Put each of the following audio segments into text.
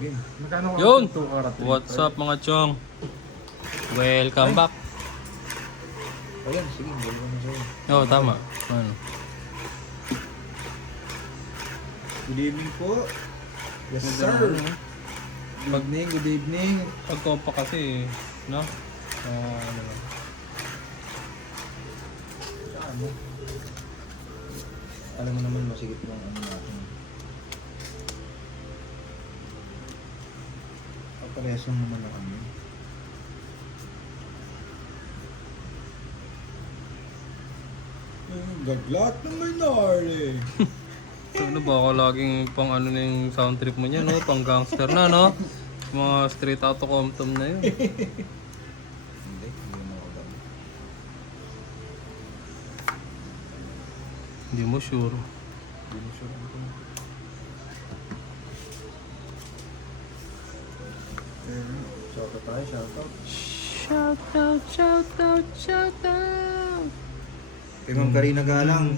Yun! What's up mga chong? Welcome back. Ayan, sige, balik na sa'yo. Oo, tama. Ano? Good evening po. Yes, sir. Good evening, good evening. Pag-compa kasi, no? Ano lang. Ano? Alam mo naman, masigit lang ano natin. Parehas lang naman na kami. Gaglat ng Maynari. Ano ba ako laging pang ano na yung sound trip mo niya, no? Pang gangster na, no? Mga straight out of Compton na yun. Hindi mo ako dami. Hindi mo sure. Hindi mo sure ako. Shoutout tayo, shoutout. Shoutout, shoutout, shoutout! Kay Ma'am Karina Galang.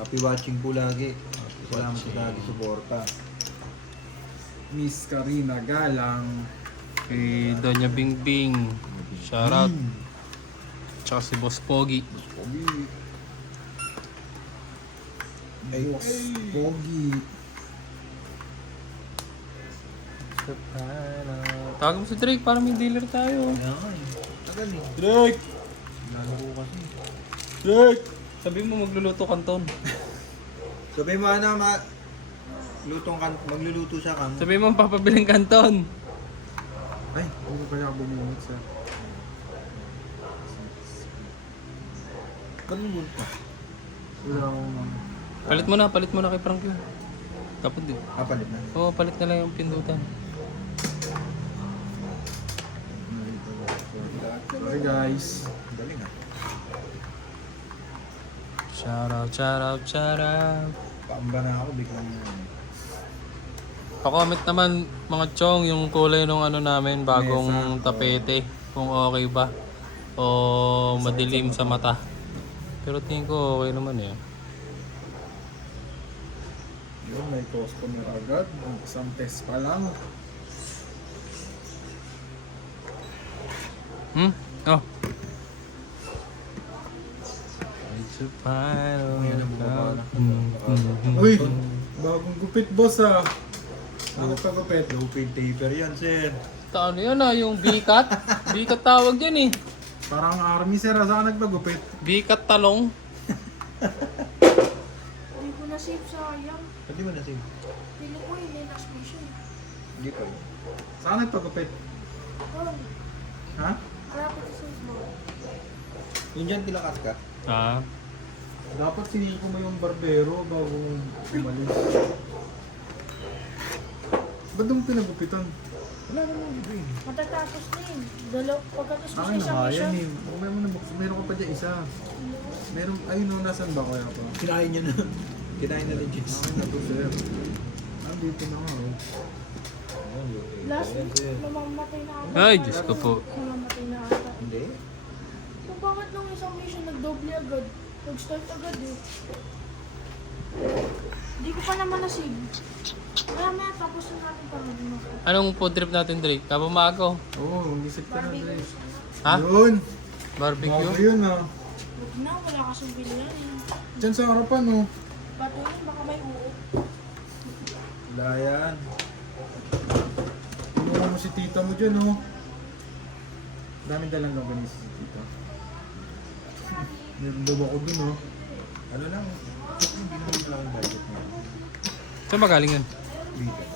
Happy watching po lagi. Salamat sa lagi suporta. Miss Karina Galang. Kay Doña Bingbing. Shoutout. Tsaka si Boss Pogi. Pogi. Ay, Pogi. Tawag mo si Drake para may dealer tayo. Tagal eh. Drake! Lalo ko kasi. Drake! Sabi mo magluluto kanton. Sabi mo ano, magluluto siya kang. Sabi mo papabiling kanton. Ay, hindi pa niya bumunot sa... Kanulun ka. Wala akong... Palit mo na kay Frank yun. Dapat din. Palit na. Oo, palit na lang yung pindutan. Sorry guys. Galing ah. Shoutout, shoutout, shoutout. Paamba na ako, biglang yan. Pa-comment naman mga chong yung kulay ng ano namin, bagong Mesa. tapete. Kung okay ba. O madilim sa mata. Pero tingin ko okay naman eh. Yun, may customer agad. Isang test pa lang. Oh. Ngayon ang bumaba na. Uy! Bagong gupit boss ah. Ano pa gupit? Low fade taper yan, sir. Ano yun ah, yung bikat? Bikat tawag yan eh. Parang army sir, saan nagpagupit? Bikat talong. Hindi ko na-save sayang. Hindi mo nasing. Pili ko yung Linux Mission. Hindi pa yun. Saan nagpagupit? Oh, Ha? malapit sa save mo. Yun dyan, tilakas ka. Ah. Dapat sinil ko mo yung barbero bago umalis. Ba't doon pinagupitan? Wala naman dito eh. Matatapos na yun. Pagkatapos mo sa Akin isang na mission. yan eh. Mamaya mo na buksan. Meron ka pa dyan isa. Meron, ayun o, nasan ba kaya pa? Kinain niya na. Kinain na legit. Akin na to sir. Nandito na nga oh. Last week, namamatay na ako. Ay, Diyos ko po. Namamatay na ata. Hindi. Kung bakit nung isang mission nag-double agad? Nag-start agad eh. Hindi ko pa naman na-save. Kaya may tapos na natin para din ako. Anong food trip natin, Drake? Kabumago. Oo, mag-isip ka na Barbecue. Dres. Ha? Yun! Barbecue? Bago yun ah. Huwag na, wala kasong bilihan eh. Diyan sa harapan oh. Bato yun, baka may uok. Wala yan. Tinuro mo si tita mo dyan oh. Daming dalang longganisa si tita. Meron daw ako dun oh. Ano lang. Hindi naman lang ang budget niya. Saan ba galing yun? Bigat.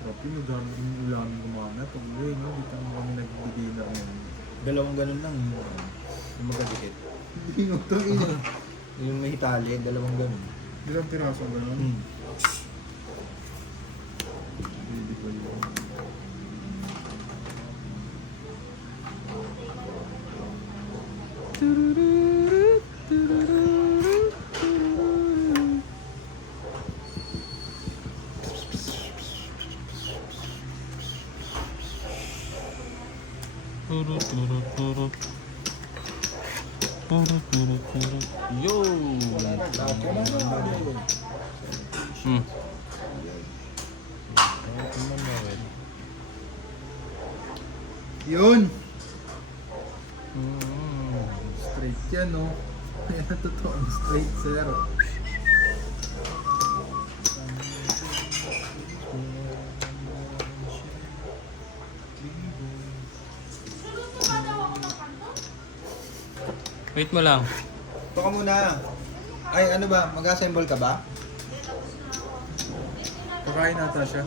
Grabe, maghanap yung ulamin kumana. Pag uwi, no? Dito naman kami nag-dinner ngayon. Dalawang ganun lang. Yung magkadikit. Hindi ko ito ina. Yung may tali, dalawang ganun. Ilang piraso ba nun? Hmm. Hindi ko yun. Yo! Tapos na. Hmm. Yun! Mm. Straight yan, no? Yan ang totoo. Straight, sir. Wait mo lang. Ito ka muna. Ay, ano ba? Mag-assemble ka ba? Kakain nata siya.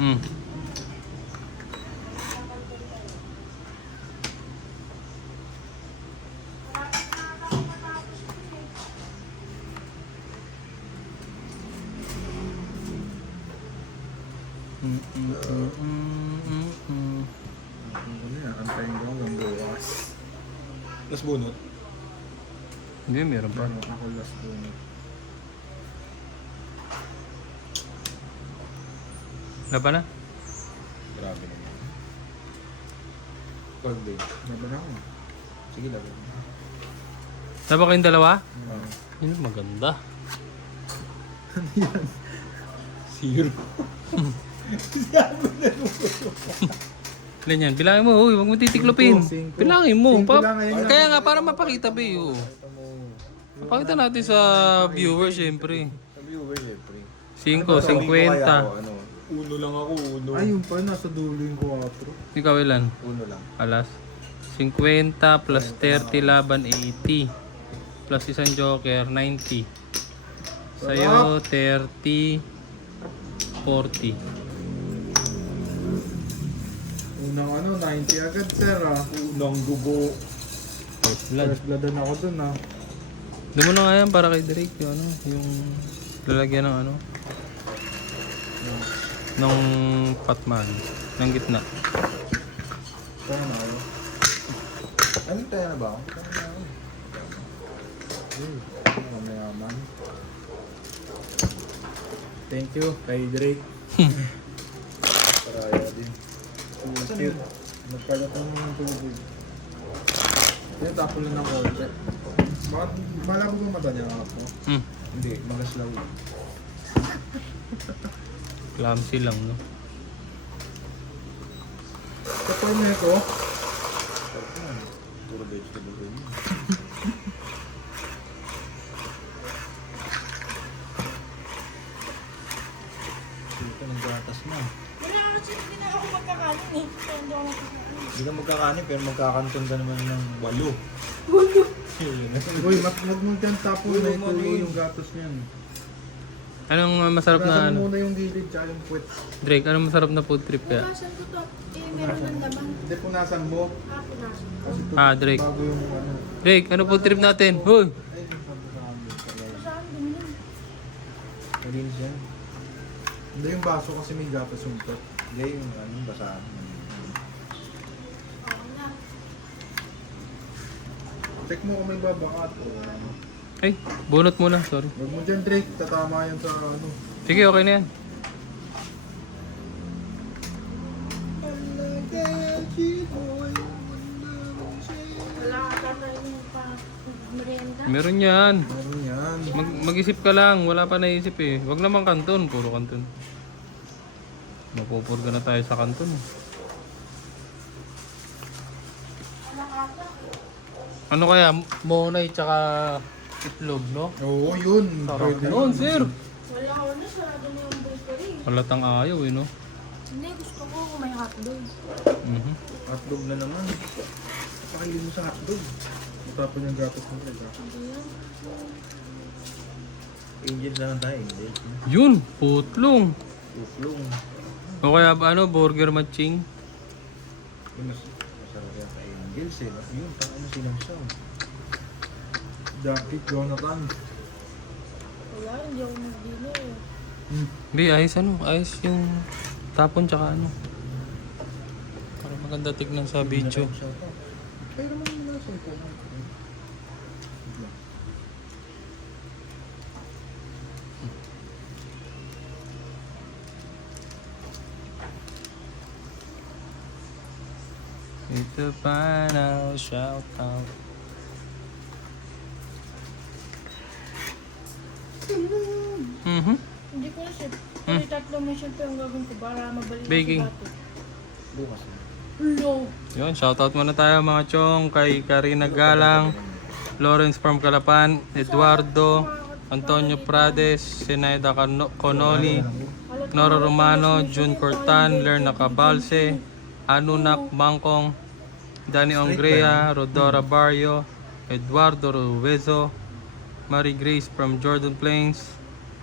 Mm. Ano yan? Antayin ko hanggang bukas. Plus bunot. Hindi, meron pa. Ano ako last bunot. Laban na? Grabe naman. Cold day. Laban ako. Sige, laban. Laban kayong dalawa? Oo. Yun ang maganda. Zero. Ilan yan? Bilangin mo, uy, huwag mo titiklopin. Cinco. Bilangin mo. Cinco lang, ayun lang. Kaya nga, para mapakita ba yun. Mapakita natin sa viewers, syempre. Sa viewers, syempre. 5, Sabihin ko kaya 50. ako, ano, uno lang ako, uno. Ay, yung pa, nasa dulo yung 4. Ikaw ilan? Uno lang. Alas. 50 plus 30 laban 80. Plus isang joker, 90. Sa'yo, 30, 40. Unang ano, 90 agad, sir, ah. Unang dugo. First blood. First bloodan ako dun, ah. Doon mo na nga yan para kay Drake, yung ano, yung lalagyan ng ano, ng patman, ng gitna. Kaya na ako. Ano tayo na ba? Tayo na ako. Mayaman. Thank you, kay Drake. Paraya din. Thank you. Nagkalat ako ng tubig. Kaya tapon lang ng konti. Bakit malabo ba mata niya ako? Hmm. Hindi, magaslaw. Clumsy lang, no? Kapag na ito, Sarap naman. Puro vegetable rin. Ito ng gatas na. Wala kasi hindi na ako magkakanin eh. Kaya hindi ako magkakanin. Hindi ka magkakanin pero magkakanton ka naman ng 8. uy, magmagkan tapon na ito yung gatos niyan. Anong masarap na Gasan ano? muna yung gilid tsaka yung puwet. Drake, anong masarap na food trip kaya? Punasan ko to. Eh, meron ng laman. Hindi punasan mo. Punasan. Kasi ito, Drake. bago yung ano. Drake, ano food trip natin? Hoy! Ay, yung sabi sa amin. Saan? Dumi na. Malinis yan. Hindi yung baso kasi may gatas yung puwet. Hindi yung ano, basaan. Oo na. Check mo kung may babakat o ano. Ay, bunot muna, sorry. Huwag mo dyan, Drake. Tatama yan sa ano. Sige, okay na yan. Wala ka tayo yung merienda. Meron yan. Meron yan. Mag-isip ka lang, wala pa naisip eh. Wag naman kanton, puro kanton. Mapupurga na tayo sa kanton. Ano kaya? Monay tsaka itlog, no? Oo, yun. Sarap Pwede noon, yun. sir. Wala ako na. Sarado na yung bakery. Halatang ayaw eh, no? Hindi, gusto ko kung may hotdog. Mhm. Hotdog na naman. Pakilin mo sa hotdog. Matapon yung gatas mo, Drake. ah. Hindi yan. Angel na lang tayo, angel. Yun, putlong. Uflong. O kaya ba ano, burger matching? Yung masarap yan kay angel. Sila. Yun, ano silang siya. Jackie, Jonathan. Wala, hindi ako mag-dino eh. Hindi, ayos ano, ayos yung tapon tsaka ano. Para maganda tignan sa video. Pero naman muna sa ito. Ito pa now, shout out. Mhm. Hindi ko isip. Kung tatlo mo siyempre ang gagawin ko para mabalik Baking. sa bato. Bukas. Low. Yun, shoutout muna tayo mga chong kay Karina Galang, Lawrence from Calapan, Eduardo, Antonio Prades, Sinaida Conoli, Nora Romano, June Cortan, Lerna Cabalse, Anunak Bangkong, Danny Ongrea, Rodora Barrio, Eduardo Ruezo, Marie Grace from Jordan Plains,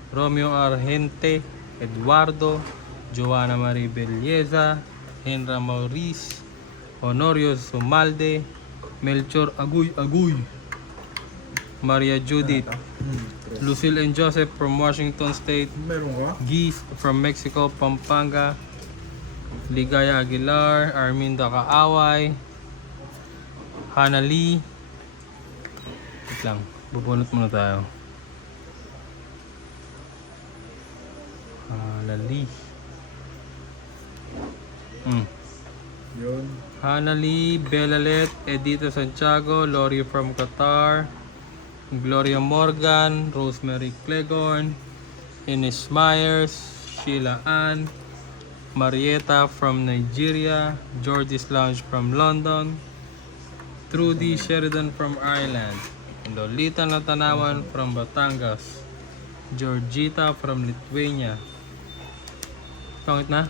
Romeo Argente, Eduardo, Joanna Marie Belleza, Henra Maurice, Honorio Sumalde, Melchor Aguy, Maria Judith, Lucille and Joseph from Washington State, Meron ka? Geese from Mexico, Pampanga, Ligaya Aguilar, Arminda Kaaway, Hana Lee. Wait lang, bubunot muna tayo. Hana Lee. Yun. Hana Lee, Belalet, Edita Santiago, Lori from Qatar, Gloria Morgan, Rosemary Clegorn, Ines Myers, Sheila Ann, Marietta from Nigeria, Georgie's Lounge from London, Trudy Sheridan from Ireland, Lolita Natanawan from Batangas, Georgita from Lithuania. Pangit na?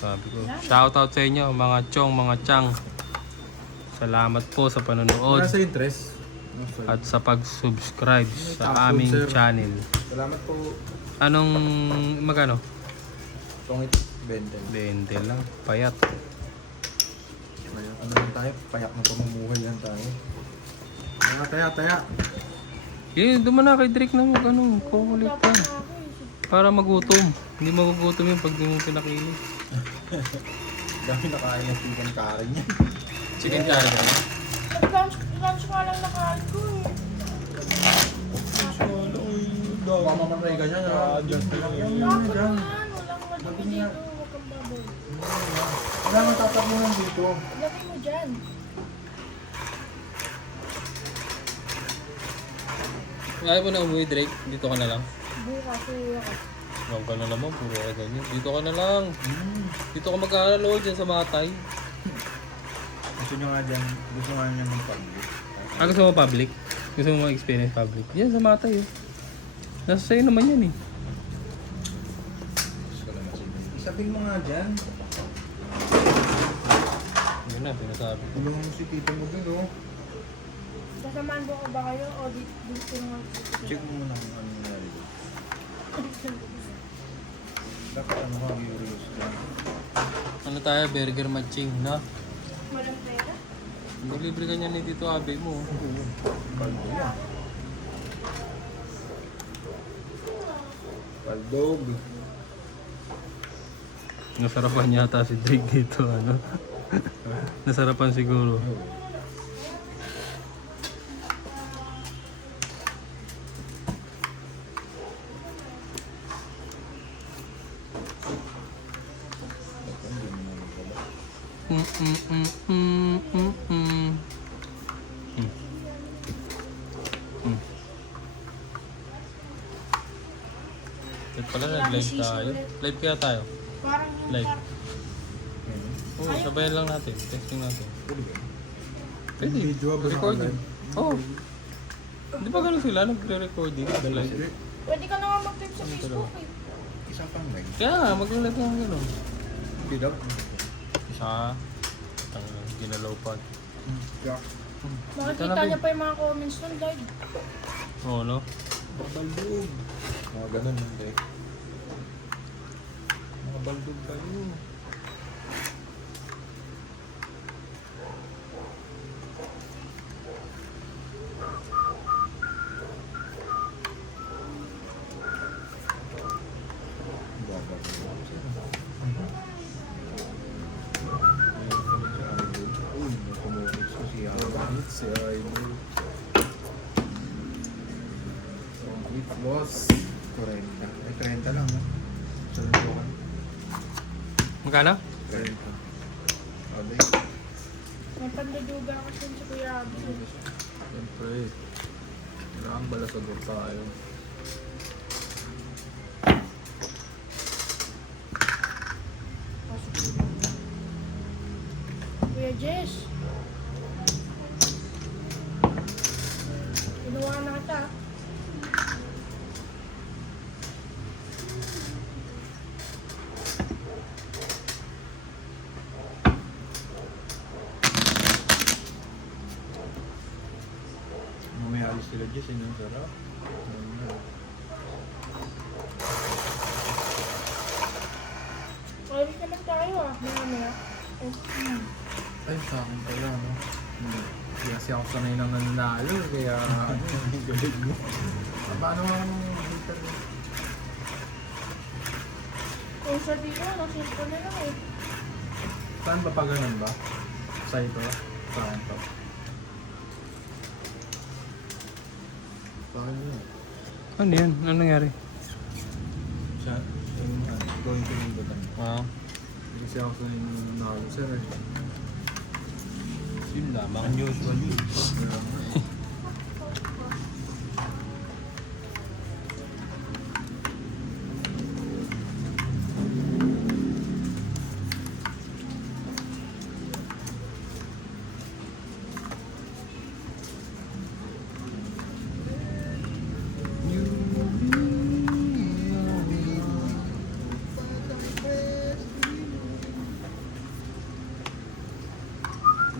Sabi ko. Shoutout sa inyo mga chong, mga chang. Salamat po sa panonood Wala sa interest. at sa pag-subscribe sa aming channel. Salamat po. Anong magano? Tungit 20. 20 lang. Payat. Ano lang tayo? Payak na pamumuhay lang tayo. Taya. Duman na kay Drake na mag-ano. Kukulit ka. Ako eh. Para magutom. Hindi magugutom yun pag di mo pinakilit. Dami nakain ng chicken curry niya. Chicken curry ka na? Lunch nga lang nakain ko eh. Baka mamatay ka niya. Dapat yan. Walang madumi dito. Huwag kang baboy. Wala nang tatapunan dito. Lagay mo dyan. Ayaw mo na umuwi, Drake. Dito ka na lang. Bukas, uwi ako. Huwag ka na naman. Puro ka ganyan. Dito ka na lang. Dito ka mag-aaral o dyan sa Matay. Gusto nyo nga dyan. Gusto nga niya ng public. Gusto mo public? Gusto mo ma-experience public? Yan sa Matay eh. Nasa sa'yo naman yan eh. Isapin mo nga dyan. Yun na, pinasabi. Tulungan mo si tito mo dun, oh. Sasamahan ko ba kayo o dito nga? Check mo muna kung ano nangyari doon. Dapat ano ka, curious ka. Ano tayo? Burger matching, na? Walang pera? Libre ka niyan ni Tito Abe mo. Paldo yan. Paldog. Nasarapan yata si Drake dito, ano? Nasarapan siguro. Wait pala, nag-live tayo. Live kaya tayo? Parang yung Live. Oo, sabayan lang natin. Testing natin. Pwede. Video ba Recording. Oo. Di ba ganun sila? Nagre-recording. Live. Pwede ka na nga mag-type sa Facebook eh. Isang pang leg. Kaya nga, mag-live lang gano'n. Bidaw. Isa. Ginalaw pa. Makikita niya pa yung mga comments nun live. Oo, no? Baldog. Mga ganun yung deck. Mga baldog kayo. Uy, nakumukit ko si Howard. Si Idol. With loss. 40. Ay, 30 lang, no? Sa lutukan. Magkano? 30. Okay. May pandaduga ako dun sa Kuya Abby. Siyempre. Kailangan balasador tayo. Kuya Jess. Ginawa na kita. May alis sila Jess, yun ang sarap. Alis naman tayo ah. Maya. Oh. Ay, sa akin pala, no? Hindi kasi ako sanay nang nanalo, kaya ano, galit mo. Paano ako hater mo? Kung sa dito, nasis ko na lang eh. Saan ba pa ganun ba? Sa ito? Saan to? Saan yun? Ano yan? Ano nangyari? Siya, yung going to yung button. Ah, Hindi kasi ako sanay nang nanalo, sir. yun lamang. Unusual yun.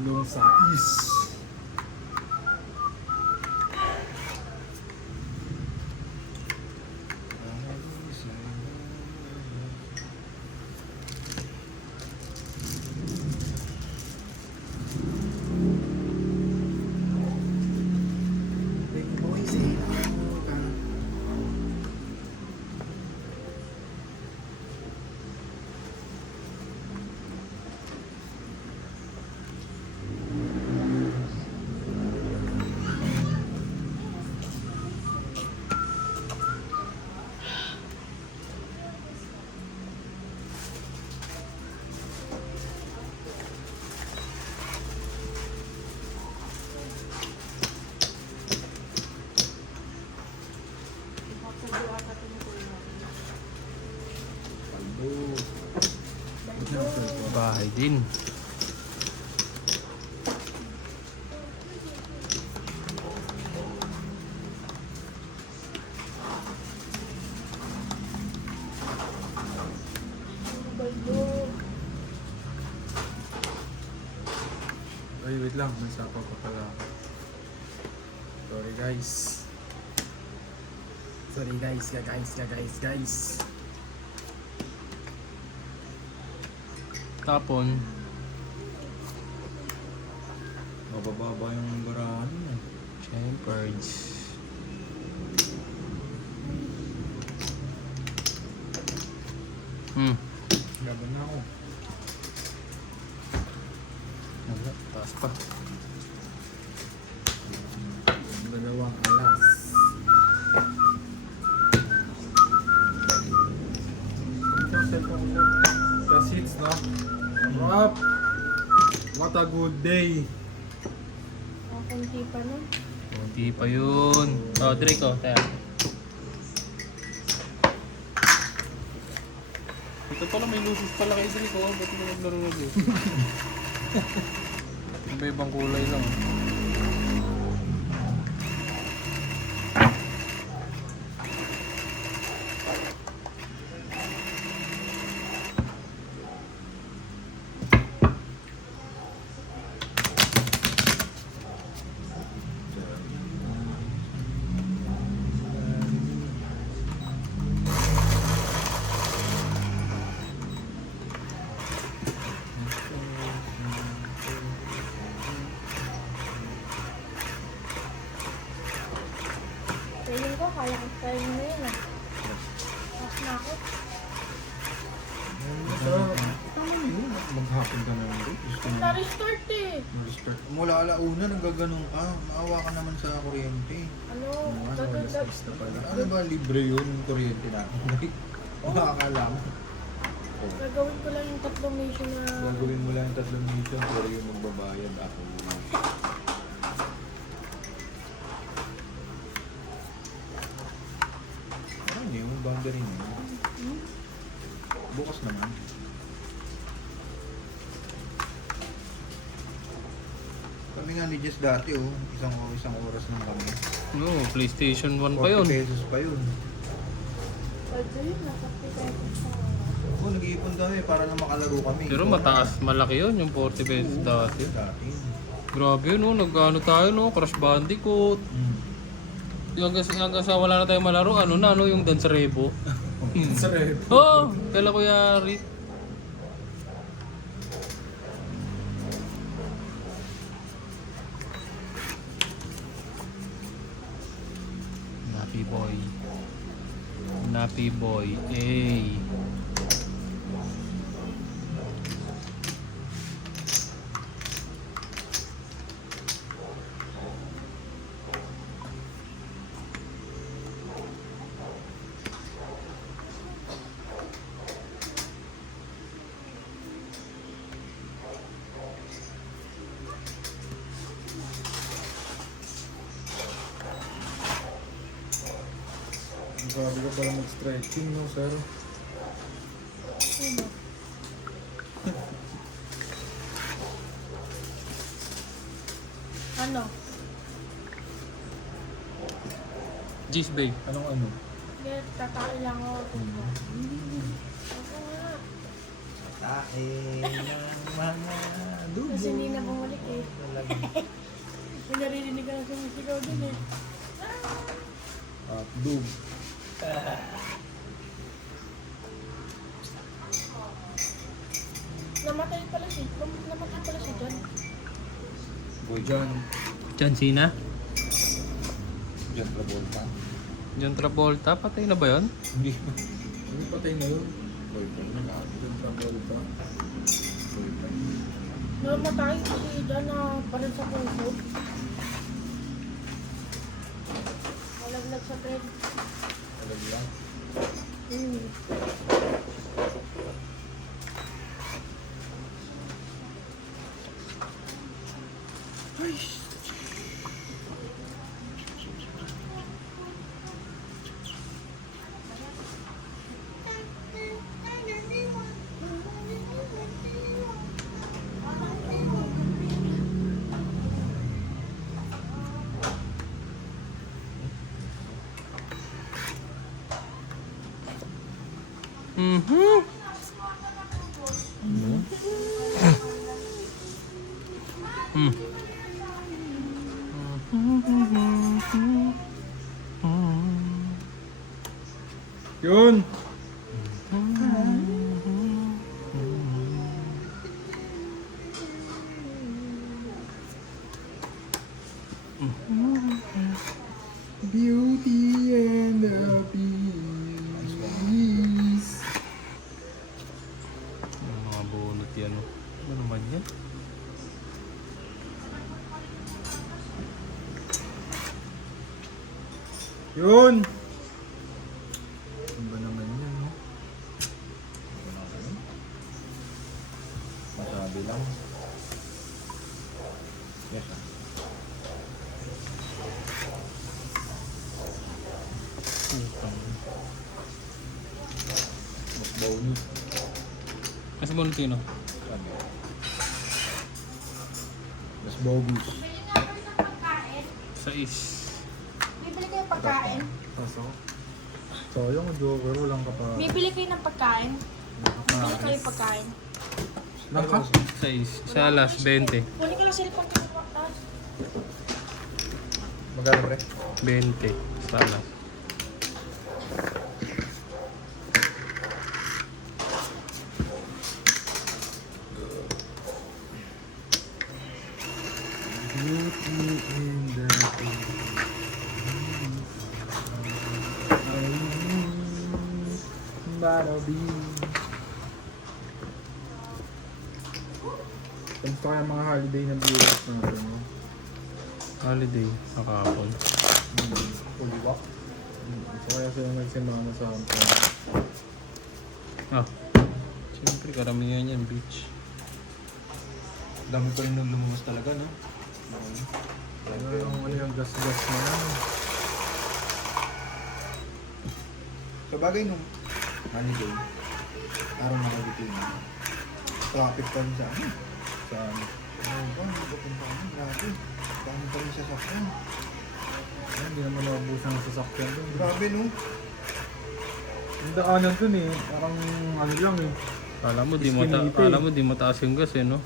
Nung sa is. Big boys, Bahay din. Baldo. Ay, wait lang. May sapaw pa pala ako. Sorry guys. Sorry guys. Tapon. Mabababa yung barahan niya. Shepherds. Laban na ako. Wala, taas pa. Dalawang alas. Plus hits, no? Up! What a good day! Kunti pa nun. Hindi pa yun. Oh, Drake, oh. Tayo. Ito pala, may lusis pala kay Drake, oh. Ba't mo naglaro na dito? Iba-ibang kulay lang. Feeling ko, kaya ko tayo na yun ah. Tapos na ako. Maghapon ka naman doon. Gusto mo Na-restart eh. ma-restart. Mula alauna, nagaganong ka. Maawa ka naman sa kuryente. Ano, Alas gaganda. 6 na pala. Ano ba, libre yun yung kuryente natin? Makakala mo. Gagawin ko lang yung 3 mission na... Gagawin mo lang yung 3 mission, pero yung magbabayad ako. Ano yun, yung boundary na yun? Bukas naman. Kami nga ni Jess dati oh, isang oras lang kami. No, PlayStation 1 pa 40 yun. pesos pa yun. Pwede yun, nasa 50 pesos. Oo, nag-iipon kami para lang makalaro kami. Pero mataas, malaki yun, yung 40 pesos dati. Dati. Grabe yun, no? Nag-ano tayo, no? Crash Bandicoot. Yung hanggang sa wala na tayong malaro, ano na, no? Yung Dance Rebo. Sa red. Oo, kala Kuya Rick. Nappy boy. Nappy boy. Ay. Grabe ka pala mag-stretching, no, sir? Sino? Ano? Jeez, babe. Anong ano? Hindi, tatae lang ako. Ako nga. Tae ng mga dugo. Kasi hindi na bumalik eh. May naririnig ka na sumisigaw dun eh. Dug. Namatay pala si John. Boy John. John Cena? John Travolta. John Travolta, patay na ba yun? Hindi. Ano patay na yun? Boyfriend na lang. Yung Travolta. Boyfriend. Namatay si John na parang sa puso. Malaglag sa bed. Alam lang. Hmm. Mhm. Hmm. Yun! Beauty and the Beast. Yung mga bunot yan, oh. Ano naman yan? Yun! Ano ba naman yan, no? Masabi lang. Yes, ah. Mas bonus. Kasi bunot yun, oh. Sabi. Mas bogus. Sa is. Bibili kayo pagkain? Kaso? Sayang, Joker, walang kapag. Bibili kayo ng pagkain? Bibili kayo pagkain? Langka? Sa is. Sa alas, 20. Kunin ko lang cellphone ko ng taas. Magkano, pre? 20. Sa alas. Beauty in the Kamusta kaya mga holiday ng viewers natin? No? Holiday. Nakakapon. Puliwak. So kaya sila nagsimama sa akin. Ah. Siyempre, karamihan yan, beach. Dami pa rin lumabas talaga, no? Ano yung gas-gas na yan? Sa bagay nung holiday, araw na kagitin. Traffic pa rin sa ano? Sa Ano ba? Ano ba puntahan? Grabe. Dami pa rin sasakyan. Hindi naman naubusan ang sasakyan doon. Grabe no? Yung daanan dun eh, parang ano lang eh. Kala mo di mataas yung gas eh, no?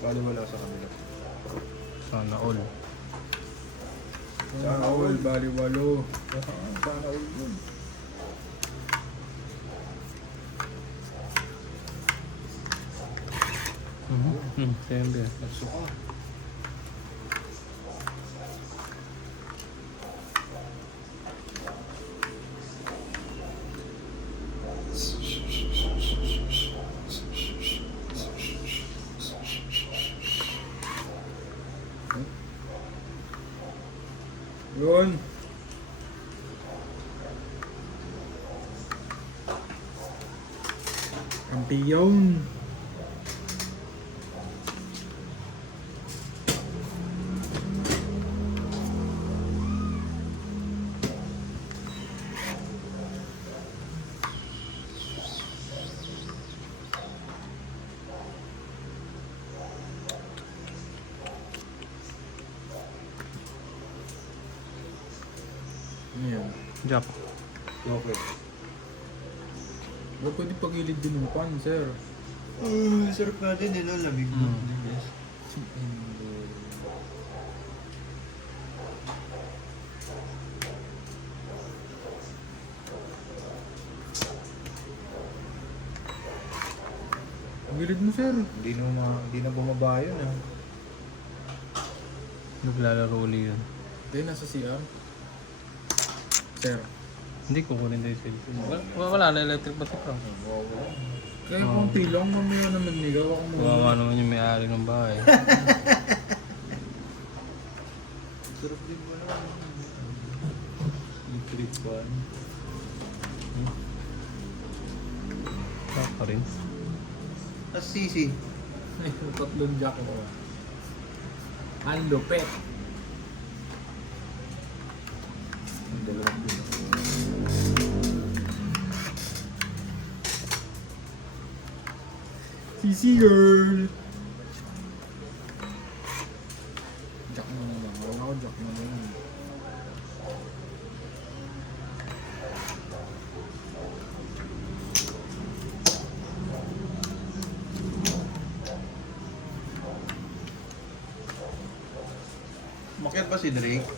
Bali wala sa kanila. Sana all. Sana all, bali-walo. Sana all yun. Siyempre. Nagsuka. Yun. Kampiyon. Ayan. Jack. Okay. Huwag pwede pagilid din ng pan, sir. Sarap nga din, no? Lamig mo. Yes. Pagilid mo, sir. Hindi na bumaba yun, ah. Naglalaro ulit yun. Hindi, nasa CR. Sir. Hindi ko kunin din yung cellphone. Wala na electric batik lang. Kaya konti lang, mamaya naman ligaw ako mo. Kawawa naman yung may-ari ng bahay. Sarap din mo naman. Electric fan. Sarap pa rin. Tapos sisi. Ay, tatlong jack ko. Ang lupet. Ang dalawang din. CC girl! Jack mo na lang. Wala ako jack mo na lang. Makiat ba si Drake?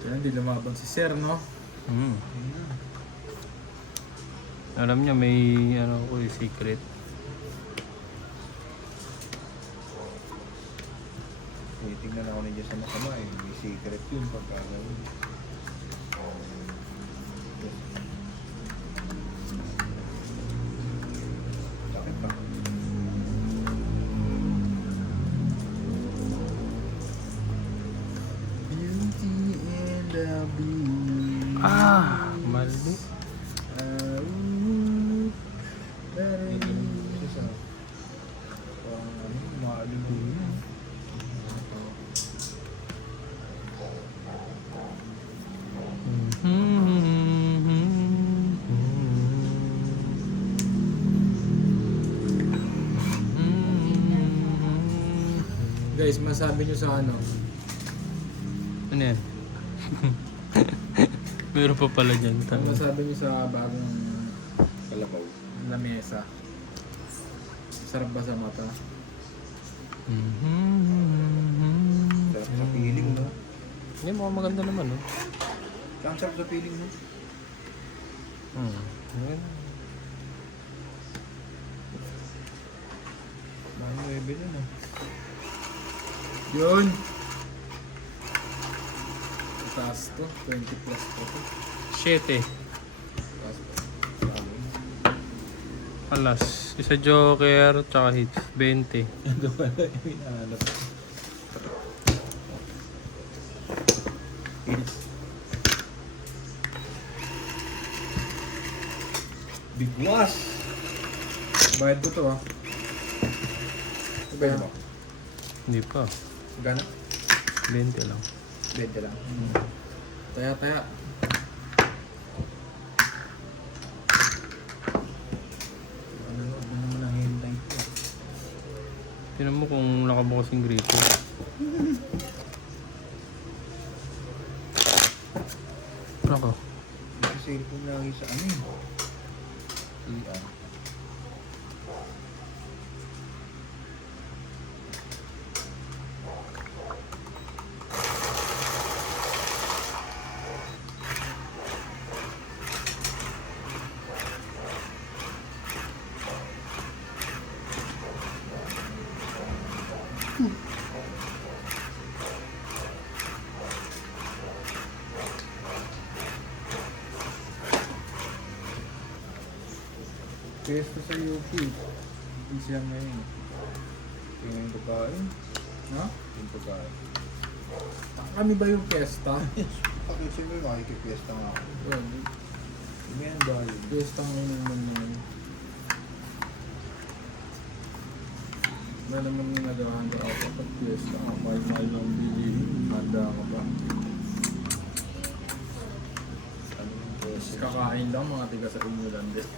Kaya hindi lumaban si Sir, no? Alam niya may ano ko secret. Tingnan ako na dyan sa masama eh. May secret yun pagkagawin. Sakit pa. Beauty and the Beast. Mali. Guys, masabi nyo sa ano? Ano yan? Meron pa pala dyan. Ano masabi nyo sa bagong Kalabaw. lamesa? Sarap ba sa mata? Sarap sa feeling, no? Yan, mukhang maganda naman, no? Ang sarap sa feeling, no? Ayan. Mahal 9 yun, ah. Yun! Taas to, 20 plus to. 7. Taas to. Alas. Isa Joker, tsaka hits. 20. Ano pala yung hinahanap? Bigwas! Bayad ko to, ah. Bayad mo? Hindi pa. Gana? 20 lang. 20 lang. Tinan mo kung nakabukas yung gripo. Ako. Nag-cellphone lagi sa ano yun. CR. Pesto sa UP. Hindi siya ngayon. Tingnan yung pagkain. Ha? Yung pagkain. Kami ba yung pesta? Bakit siyempre makikipiesta nga ako. Yun. May yan ba yun? Pesta ngayon naman yun. Wala naman yung nagahanda ako kapag pesta. Mahal ng bilihin. Handa ka ba? Ano yung process? Kakain lang mga tiga sa inyo lang din.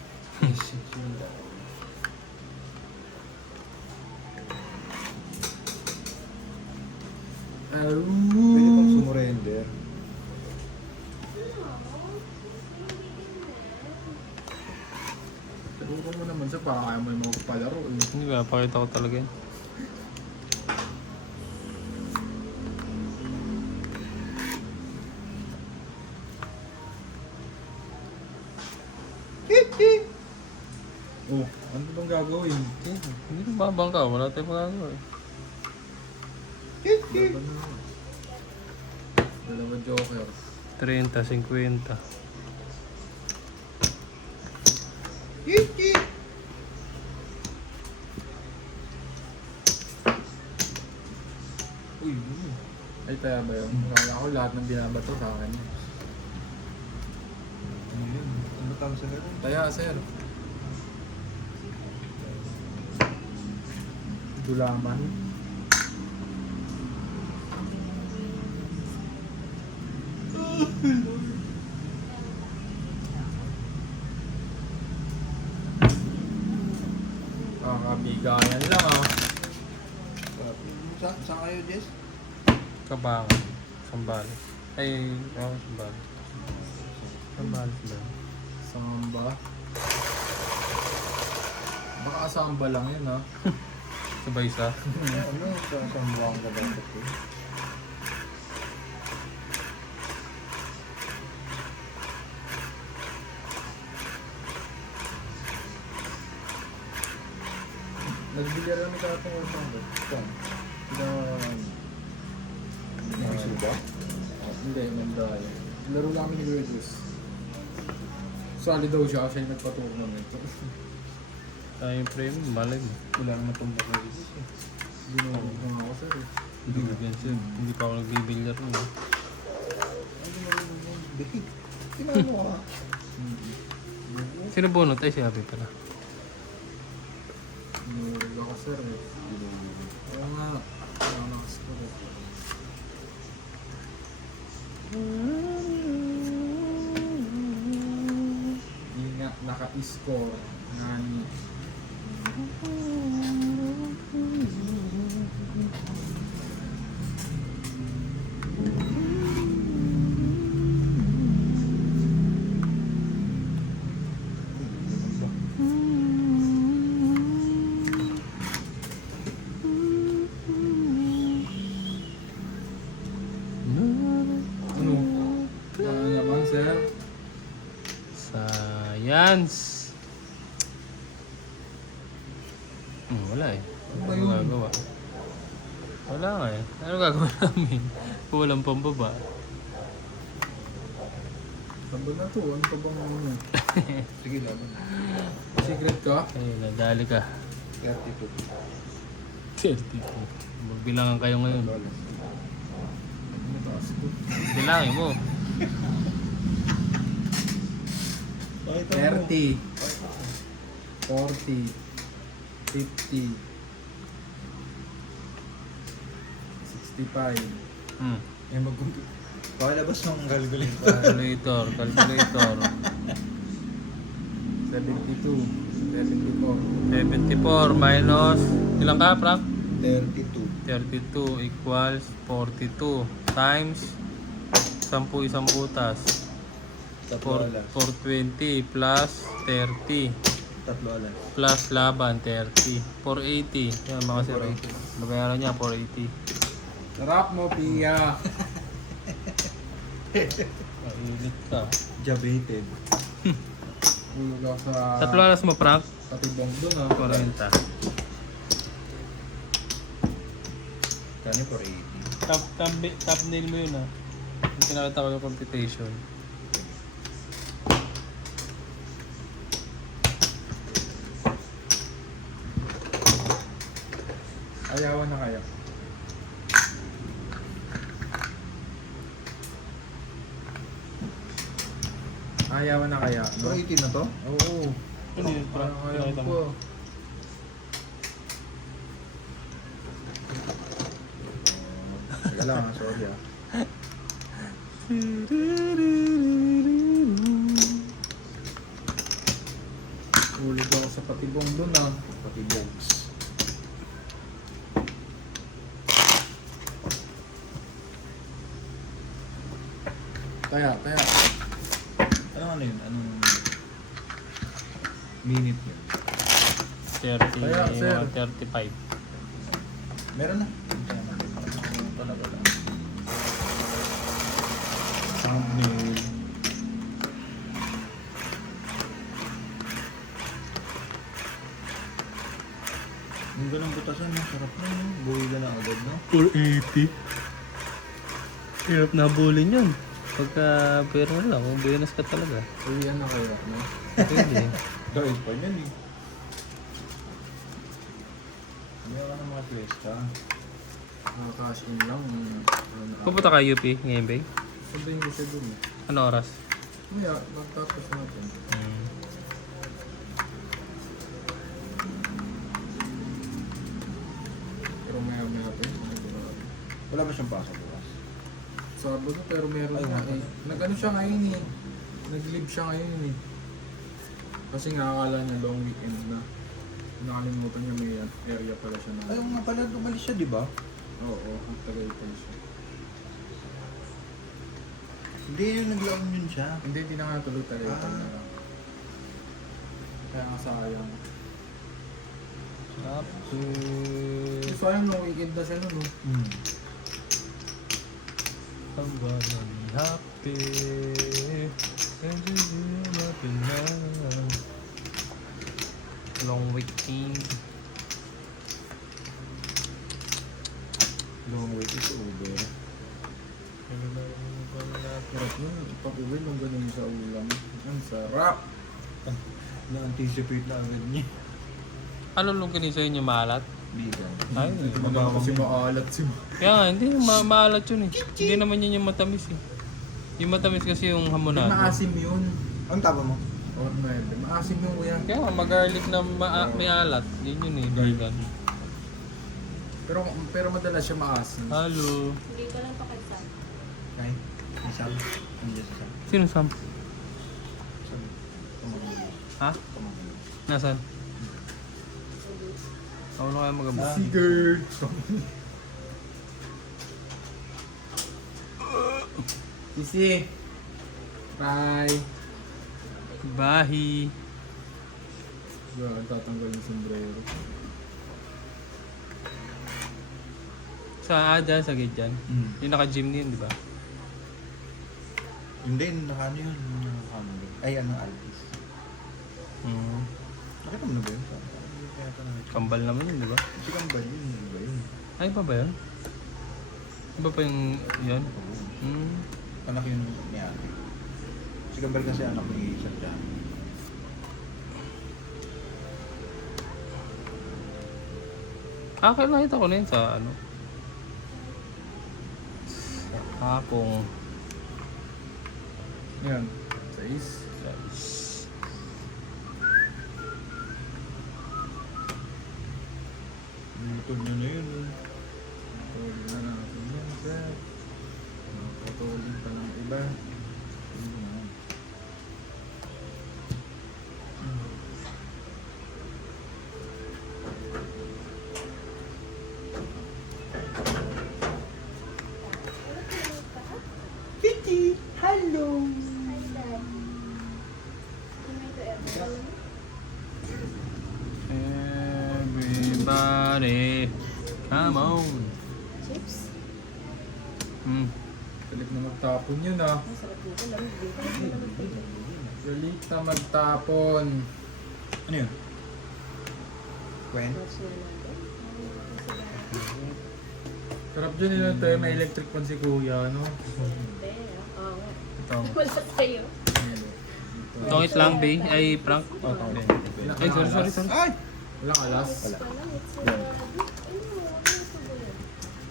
Pwede bang sumurrender? Turo mo naman siya, baka kaya mo yung magpalaro eh. Hindi ba? Pakita ko talaga yun. Oh, ano bang gagawin? Hindi na babangka. Wala tayong magagawa eh. Laban na. Dalawa joker. 30, 50. Uy, Ay, kaya ba yun? Kala ko lahat ng binabato sa akin. ano yun? Ano tawag sa ganun? Kaya, sir. Gulaman. Kakabigayan lang ah. Saan kayo, Jess? Kabangan. Sambales. Ay, Sambales. Sambales ba? Samba. Baka samba lang yun ah. Sabay sa. Ano? Saan buwang ka ba ito? Nagbilyar kami katong utang ba? Saan? Suba? Hindi, Mandayo. Laro namin ni Versus. Solid daw siya, siya yung nagpaturo naman ito. Tayo yung premium. Malay mo. Wala naman itong baka ito. Ginawa ko nga ako sir eh. Hindi ko ganyan. Hindi pa ako nagbibilyar mo. Ano naman? Dikit. Tinano ka. Sino bunot? Ay, si Abby pala. Nurog ako sir eh. Kaya nga, nanakas ko eh. Hindi nga, naka-score. Nani. Ano? Ano naman sir? Science. Wala eh. Ano ba Ano yun? gagawa? Wala nga eh. Ano gagawa namin? Walang pambaba. Saan ba na to? Ano pa bang ano? Sige, laban. Secret ka? Ay, nadali ka. 32. 32. Magbilangan kayo ngayon. Mataas ko. Bilangin mo. 30 40 50 65 Eh, pakalabas ng calculator. Calculator. Calculator. 72 74 74 minus... Ilang ka, Frank? 32. 32 equals 42 times 10 isang butas. Tatlo alas. 420 plus 30 Tatlo alas. plus laban 30. 480. Yan mga sir. Babayaran niya 480. Sarap mo, Pia. Mainit ka. Diabeted. Ulog ako sa... Tatlo alas mo, Frank? Patibong doon, ah. 40. Kani 480. Thumbnail mo yun ah. Yung pinakita ko yung computation. Ayawan na kaya. Ayawan na kaya, no? 480 na to? Oo. Hindi, Parang Frank. ayaw Pinakita ko. mo. Teka lang, ah, sorry ah. Ulog ako sa patibong doon, ah. Pati box. Kaya. Ano yun? Anong minute yun? 30, Kaya, sir. 35. Meron na. Talaga lang. Thumbnail. Yung ganang butasan, no? Sarap na yun. Buhay ka na agad, no? 480. Hirap na bulin yun. Pagka pero wala, kung buenas ka talaga. Uwian na kaya, no? Pwede. Dahil pa yan eh. Hindi ka na mga twista. Cash in lang. Pupunta ka UP ngayon, Bay? Sabihin ko siya dun, eh. Ano oras? Maya, magtapos natin. Pero maya natin. Wala ba siyang pasok bukas? Sabado, pero meron Ay, na wala. eh. Nag-ano siya ngayon eh. Nag-leave siya ngayon eh. Kasi nga akala niya long weekend na. Nakalimutan niya may area pala siya na. Ay, nga pala, umalis siya, di ba? Oo, ang tagal pala siya. Hindi, yung nag-loan yun siya. Hindi, di na nga tuloy tayo. Ah. Kaya nga sayang. Happy. Sayang long weekend na siya nun, no? I'm gonna be happy. And you happy now. Long weekend. Long way is over. Sarap nun. Pag-uwi lang ganun sa ulam. Ang sarap! Na-anticipate na agad niya. Ano lung kinisa yun yung maalat? Bigan. Ay, Hindi naman kasi maalat si kaya nga, hindi maalat yun eh. Hindi naman yun yung matamis eh. Yung matamis kasi yung hamonado. Maasim yun. Ang taba mo? Or 9. Maasim yun kuya. Kaya nga, mag-garlic na may alat. Yun yun eh, vegan. Pero madalas siya maasim. Halo. Hindi ka lang pakaisan. Kain. Isang. Andiyan sa Sam. Sino Sam? Sam. Tumangin. Ha? Tumangin. Nasaan? Ako na kaya mag-abot. Sigurd! Sisi! Bye! Bahi. Diba, tatanggal yung sombrero. Sa dyan, sa gate dyan. Yung naka-gym na yun, di ba? Hindi, nakano yun. Nakano yun. Ay, ano, Alvis. Nakita mo na ba yun? Kaya ka nakita. Kambal naman yun, di ba? Si Kambal yun, di ba yun? Ay, pa ba yun? Iba pa yung yun? Oo. Anak yun ni ate. Si Kambal kasi anak ni Santiago. Kaya nakita ko na yun sa ano. Sa Hapong. Yan. 6. Guys. Lutog na yun. Patuloy na natin yan, sir. Patuloy pa ng iba. Buddy. Come on. Chips? Galit na magtapon yun ah. Masarap dito. Lamig dito. Galit na magtapon. Ano yun? Kwen? Sarap dyan yun tayo na electric pan si kuya, no? Ito. Wala sa'yo. Tongit lang, Bay. Ay, prank. Ay, sorry. Ay! Walang alas. Wala.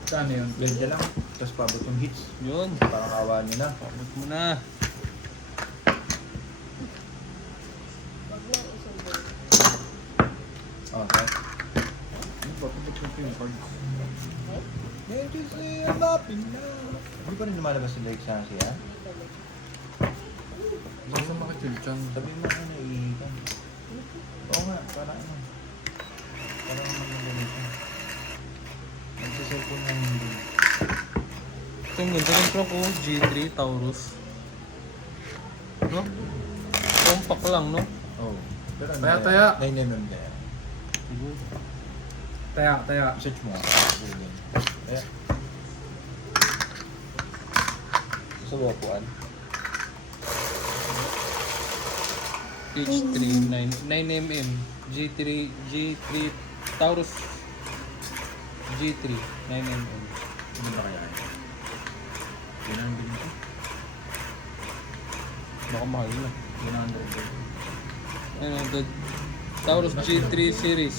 Saan yun? Ganda lang. Tapos pabot yung hits. Yun. Parang awa nyo na. Pabot mo na. Oh, okay. Papabot ko yung cards. Medyo siya hanapin na. Hindi pa rin lumalabas yung like sa siya. Gusto sa makachilchan. Sabi mo ano, iikan. Oo nga, para ano. Para naman yung siya. Nagsiselfone na hindi. Ito yung ganda ng prank ko. G3 Taurus. No? Compact lang, no? Oo. Pero Taya. 9mm kaya. Taya. Search mo. Google. Kaya. Gusto mo upuan? H3 9mm. G3 Taurus. G3 9mm. Ano ba kaya? Yun ang bilhin ko. Baka mahal na. 100. Ano, the Taurus G3 series.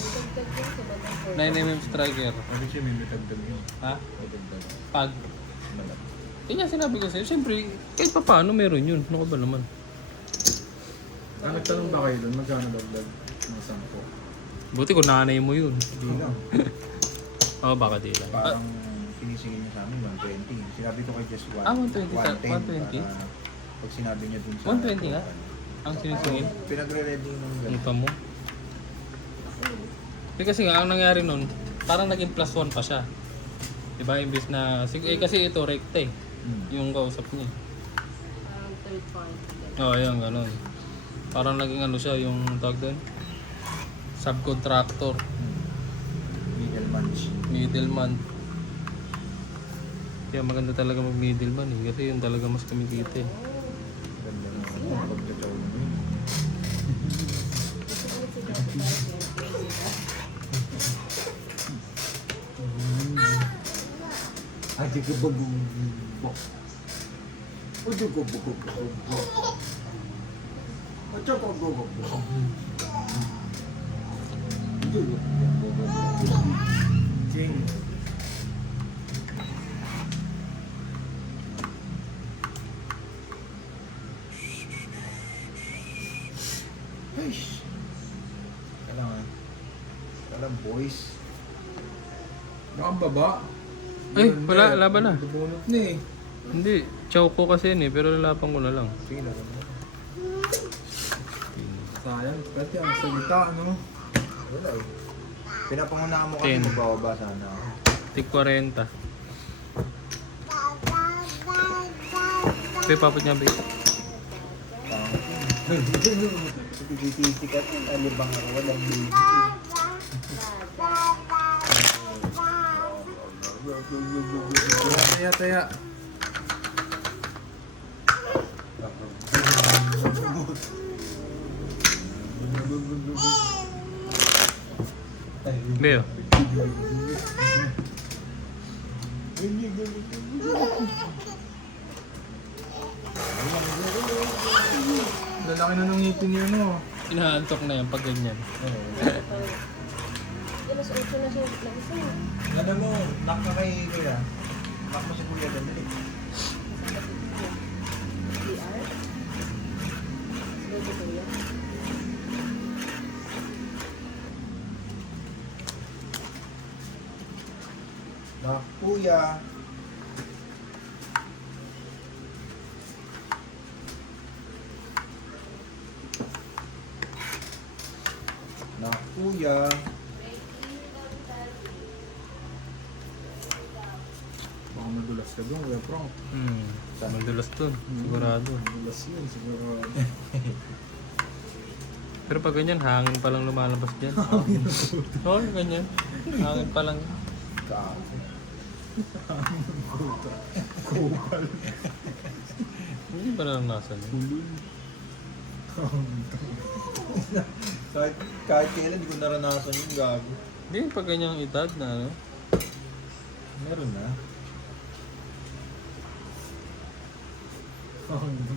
9mm striker. Sabi siya may matagdag yun. Ha? Matagdag. Pag. Malap. Kaya sinabi ko sa'yo, siyempre, kahit pa paano meron yun. Ano ka ba naman? Nagtanong ba kayo doon? Magkano dagdag? Mga 10. Buti ko nanay mo yun. Hindi lang. Oo, baka di lang. Parang sinisingil niya sa amin 120. Sinabi ko kay Jess 1. 120? 110 para pag sinabi niya dun sa... 120 nga? Ang sinisingil? Pinagre-ready nung gano'n. Ano pa mo? Kasi nga, ang nangyari nun, parang naging +1 pa siya. Diba? Imbis na... kasi ito, recta eh. Yung kausap niya. Parang third party. Oo, yan, gano'n. Parang naging ano siya, yung tawag doon? Subcontractor. Middleman. Kaya maganda talaga mag-middleman eh. Kasi yun talaga mas kumikita eh. Ganda na. Pagkataw mo yun. Adi ka bagong. Adi ka bagong. At saka bagong. King. Eish. Kailangan boys. Baka ang baba. Ay, wala, laban na. Bunot na eh. Hindi, chow ko kasi yun eh, pero lalapan ko na lang. Sige lang. Sayang. Pwede ang salita, ano? Wala eh. Pinapangunahan mo kasi 10. magbababa sana. Tig 40. Pe, papot niya, babe. Titi ka, alibang ako, walang baby. Taya. Beo. Lalaki na ng ngipin niya, no? Inaantok na yan pag ganyan. Alas 8 na siya nagising. Alam mo, knock ka kay Kuya. Knock mo si Kuya, dali. DR? Dito ko yan. Knock, Kuya. Knock, Kuya. Baka madulas ka doon, Kuya Frank. Madulas dun, sigurado. Madulas yun, siguro. Pero pag ganyan, hangin pa lang lumalabas dyan. Oo, ganyan. Hangin pa lang. Kaso. Kupal. Hindi ba naranasan yun? Kahit kailan, hindi ko naranasan yung gago. Hindi pa ganyang edad na ano. Meron na.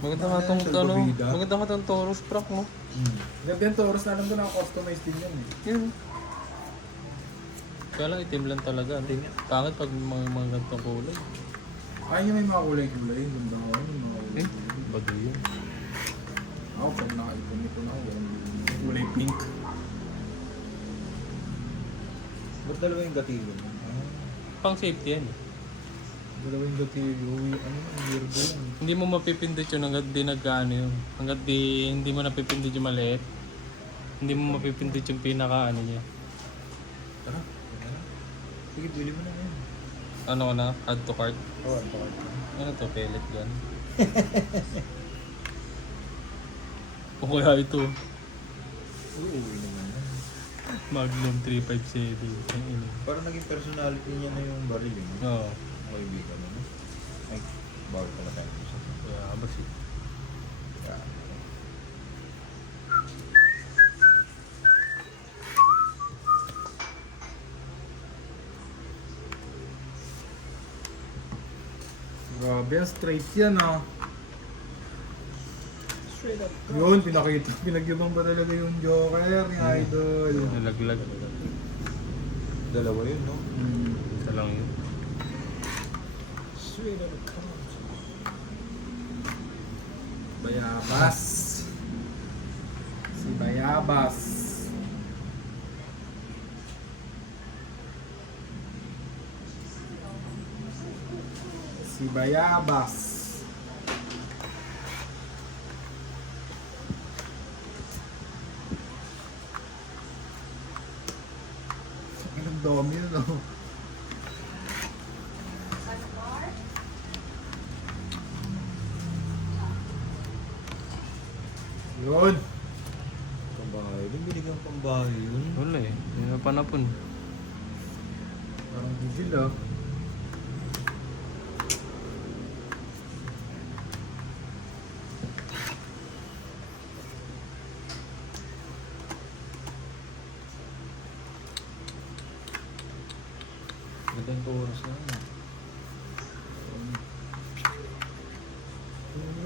Maganda nga tong ano, maganda nga tong Taurus Prank mo. Ganda yung Taurus na alam ko na-customize din yan eh. Yun. Kaya lang itim lang talaga. No? Pangit pag mga ganitong kulay. Ay, yung may mga kulay-kulay. Ganda ko yung mga kulay. Bago yun. Ako, pag nakaipon nito na ako, kulay pink. Ba't dalawa yung gatilyo mo? Pang safety yan. Dalawa yung gatilyo. Ano, weirdo yan. Hindi mo mapipindot yun hanggat di nag-ano yun. Hanggat di hindi mo napipindot yung maliit. Hindi mo mapipindot yung pinaka ano niya. Tara. Sige, bili mo na yan. Ano ko na? Add to cart. Oo, ang pakal ka. Ano to? Pellet gun. O kaya ito. Uuwi naman yan. Magnum 357. Ang ino. Parang naging personality niya na yung baril yun. Oo. Kaibigan mo. Ay, bawal pala tayo. Kaya abas eh. Grabe, ang straight yan ah. Straight up. Yun, pinagyabang ba talaga yung Joker, yung idol. Nalaglag. Dalawa yun, no? Isa lang yun. Straight up. Bayabas. Si Bayabas. Si Bayabas. Ang dami yun, no? Yun. Pambahay. Yung binigyan pambahay yun. Wala eh. Hindi na panapon. Parang gigil ah. Magandang oras na yun.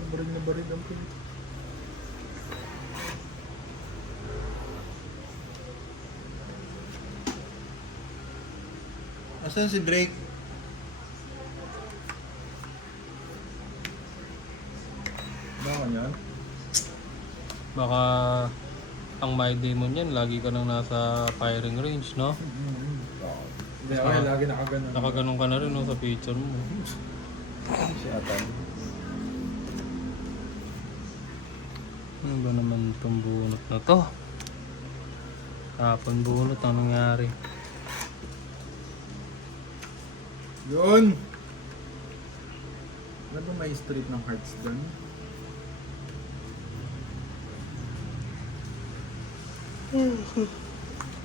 Baril na baril ang pilit. Asan si Drake? Baka yan? Baka ang my demon yan, lagi ka nang nasa firing range, no? Hindi ako yung lagi nakaganon. Nakaganon ka na rin no, sa picture mo. Si Atan. Ano ba naman itong bunot na to? Tapon bunot, ang nangyari? Yun! Ano ba may street ng hearts doon?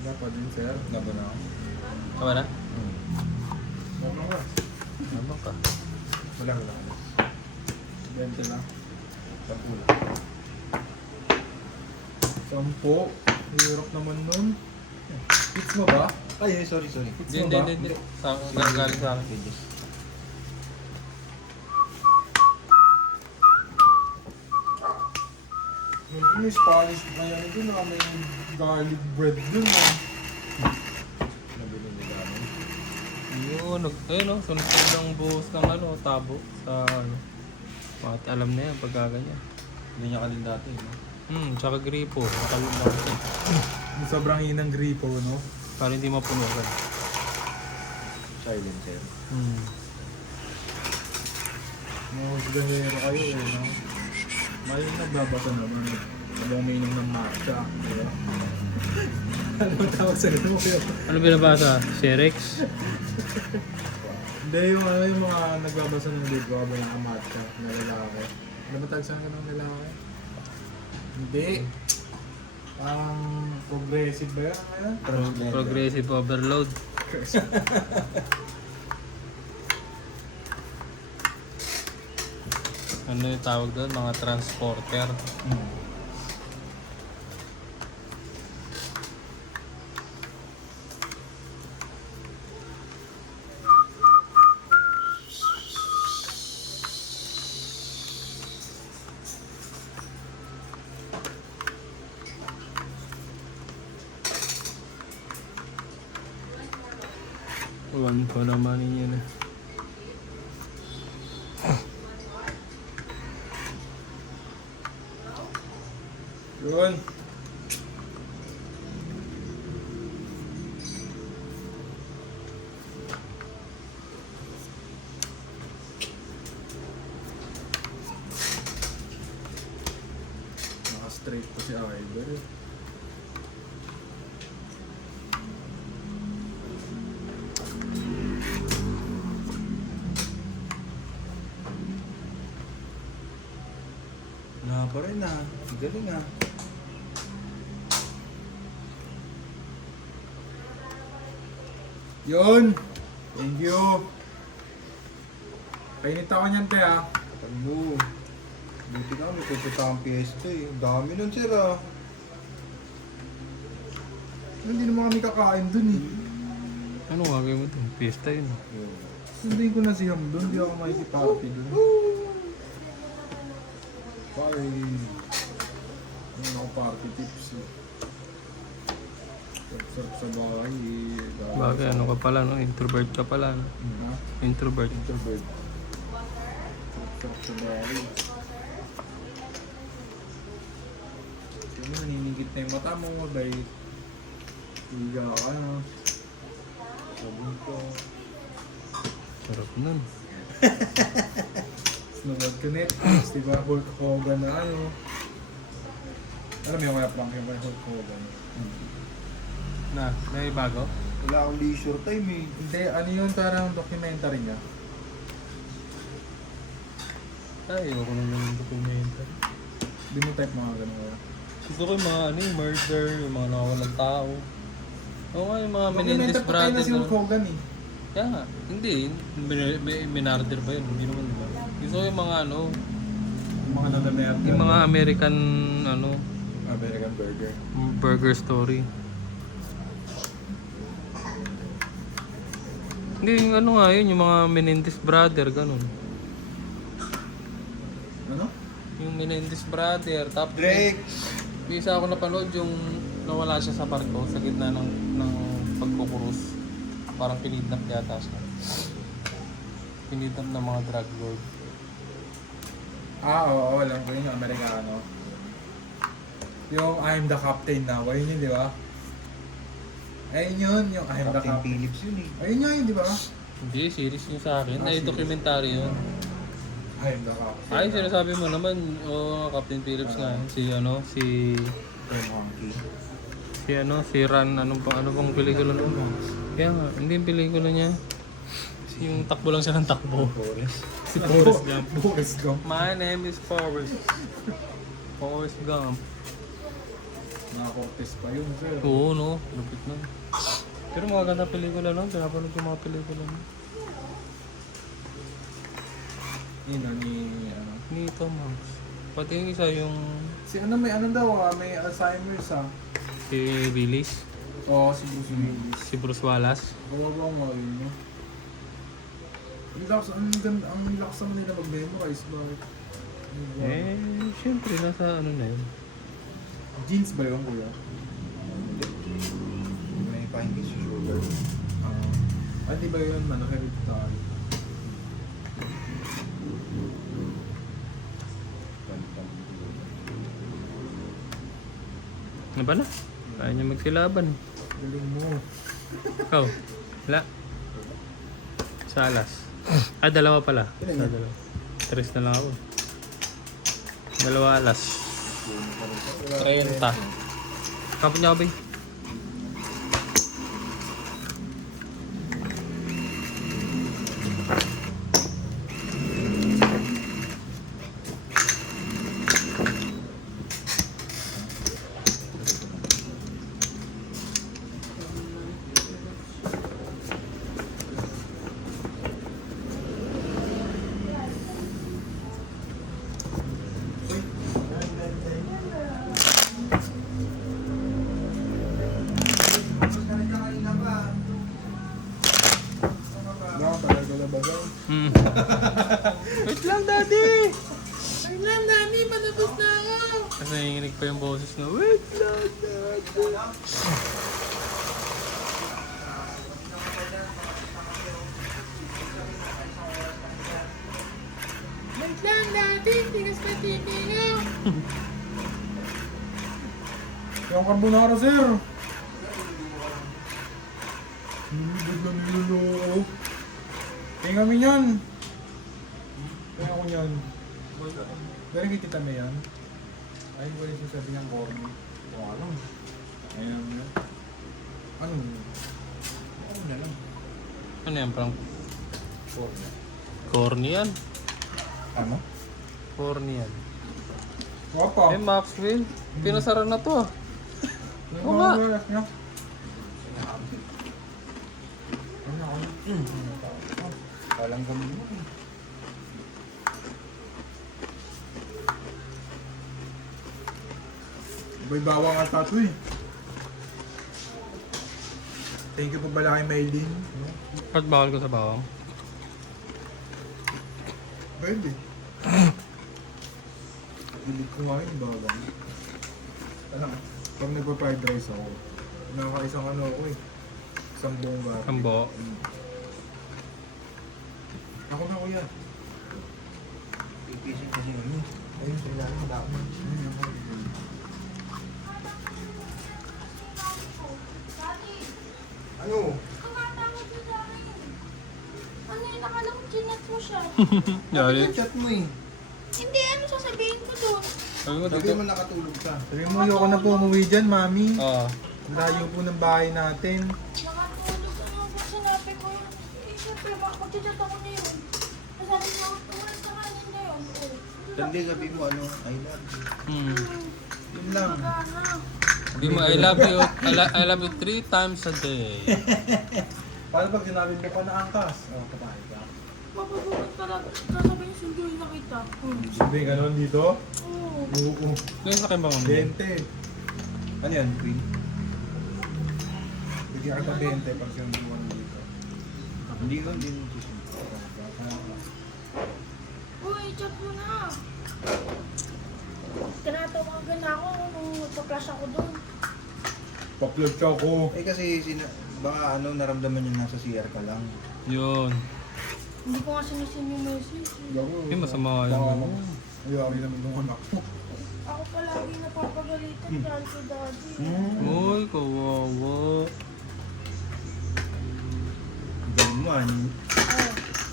Dapat din, sir. Laban na ako. Tama na? Ano ka? Ano ka? Wala. 20 lang. Tapula. 10. Hirap naman nun. Hits mo ba? Ay, sorry. Hits Hindi, mo ba? hindi. Galing sa akin. Pages. May Spanish na yan dun ah. May garlic bread dun ah. Nabili nila namin. Yun, ayun no, sunod-sunod ang buhos ng ano, tabo sa ano. Bakit alam na yan pag gaganyan. Hindi niya kalin dati, no? Tsaka gripo, nakalunod siya. Yung sobrang hinang gripo, no? Para hindi mapunugan. Silencer. Mga husgahero kayo eh, no? May nagbabasa naman. Habang may inom ng matcha. Diba? Ano ba tawag sa ganun mo kayo? Ano binabasa? Sherex? Hindi, yung mga nagbabasa ng libro habang nakamatcha na lalaki. Ano ba tawag sa ganun lalaki? Hindi. Progressive ba yan? Ano yan? Progressive overload. Ano yung tawag doon? Mga transporter. One pa naman yun eh. Yun. Naka-straight pa si Iver. Na pa rin ah. Galing ah. Yun! Thank you! Painit ako niyan, te, ah. Ano? Buti ka, may pupunta kang piyesta eh. Dami nun sir ah. Hindi naman kami kakain dun, eh. Ano gagawin mo doon? Pista yun. Sunduin ko na si Ham dun, di ako makikiparty dun. Bye! Ano ako party tips, eh. Sarap sa bahay, eh. Bagay, ano ka pala, no? Introvert ka pala, no? Ha? Introvert. Introvert. Sarap sa bahay. Kaya mo, naninigit na yung mata mo, dahil higa ka na. Sabon ko. Sarap nun. Nanood ka Netflix, diba? Hulk Hogan na ano. Alam mo yung kaya prank yung kay Hulk Hogan. Na, may bago? Wala akong leisure time eh. Hindi, ano yun, parang documentary niya. Ay, ayoko na yung documentary. Hindi mo type mga ganun. Gusto ko yung mga ano, yung murder, yung mga nakawalang tao. Oo nga, yung mga Menendez Documentary patay na brothers. si Hulk Hogan eh. Kaya nga, hindi. Minarder ba yun? Hindi naman, diba? Gusto ko yung mga ano, Yung mga nanamerda. yung mga American, ano, American Burger. burger story. Hindi, yung ano nga yun, yung mga Menendez brother, ganun. Ano? Yung Menendez brother, tapos Drake! yung isa ako napanood yung nawala siya sa barko sa gitna ng pagkukurus. Parang pinidnap yata siya. Pinidnap ng mga drug lord. Ah, oo, alam ko yun, yung Amerikano. Yung I'm the captain now, ayun yun, di ba? Ayun yun, yung I'm the Captain captain. Phillips yun eh. Ayun nga yun, di ba? Hindi, series yung sa akin. Ah, Ay, series. documentary yun. I'm the captain. Ay, sinasabi mo naman, Captain Phillips nga. Si ano, si Tom Hanky. si Ran, ano bang pelikula nun? Kaya nga, hindi yung pelikula niya. Yung takbo lang siya ng takbo. Forrest. Si Forrest Gump. Forrest Gump. My name is Forrest. Forrest Gump. Naka-Cortez pa yun, sir. Oo, no? Lupit na. Pero mga ganda pelikula nun. Pinapanood yung mga pelikula nun. Yun, ni, ano. Ni Tom Hanks. Pati yung isa yung Si ano, may ano daw, may Alzheimer's, ah. si Willis. Oo, si Bruce Willis. Si Bruce Wallace. Kawawa nga yun, no? Ang lakas, ang ganda, ang lakas naman nila mag-memorize, bakit? Siyempre, nasa ano na yun. Jeans ba yun, kuya? May findings sa sugar. Di ba yun, ano, hereditary? Ano ba na? Kaya niya magsilaban. Galing mo. Ikaw? Wala? Sa alas. Dalawa pala. Ilan yan? Dalawa. 3 na lang ako. 2 alas. 30. Kapon niya ako, bay. Hmm. Wait lang, daddy! Ay lang, Nani, manabos na ako. Kasi nanginginig pa yung boses na, wait lang, daddy! Wait lang, Daddy, tigas na tinigaw. Yung carbonara, sir. Bigla niloloko. Tingnan kami yan. Tingnan ko yan. Pero hindi tita may yan. Ay, ko rin sasabi niyang corny. Wala lang. Ayun na. Ano? Ano na lang? Ano yan, parang Corny. corny yan? Ano? Corny yan. Wapa. Eh, Maxwell, pinasara na to ah. Oo nga. Walang kami mo. May bawang at tato eh. Thank you po pala kay Maylin. Ba't bawal ko sa bawang? Pwede. Bilig ko nga yung bawang. Alam, pag nagpa-fried rice ako, nakakaisang ano ako eh. Isang buong gari. Kambo. Ako na kuya. Pipisin kasi yun. Ayun, sila lang madami. Ano? Tumatawag na sa akin. Ano yun, nakala ko chinat mo siya. Yari. Chat mo eh. Hindi, ano sasabihin ko doon? Sabi mo Sabi dito. mo nakatulog ka. Sabi mo, ayoko na po umuwi dyan, mami. Oo. Layo po ng bahay natin. Nakatulog, ano ba sinabi ko yun? Eh, syempre, makapagchat ako na yun. Sabi niya, tumalas sa kanin na yun. Hindi, sabi mo ano, I love you. Hmm. Yun lang. Gana. Sabi mo, I love you. I love you 3 times a day. Paano pag sinabi mo pa na angkas? Oo, kapahit ka. Mapabukat talaga. Sasabihin, sunduin na kita. Sabi ganon dito? Oo. Oo. Ngayon sa akin ba mamaya? 20. Ano yan, Queen? Bigyan kita 20 pag sinunduan mo dito. Hindi ko, hindi mo. Uy, chat mo na. Tinatawagan na ako nung nagpa-flash ako doon. Pa-plug ka ako. Eh kasi, baka ano, naramdaman niya nasa CR ka lang. Yun. Hindi ko nga sinisin yung message. Eh, masama yung ano. Ayari naman ng anak mo. Ako palagi napapagalitan dahil kay Daddy. Uy, kawawa. Ganun mo, ano,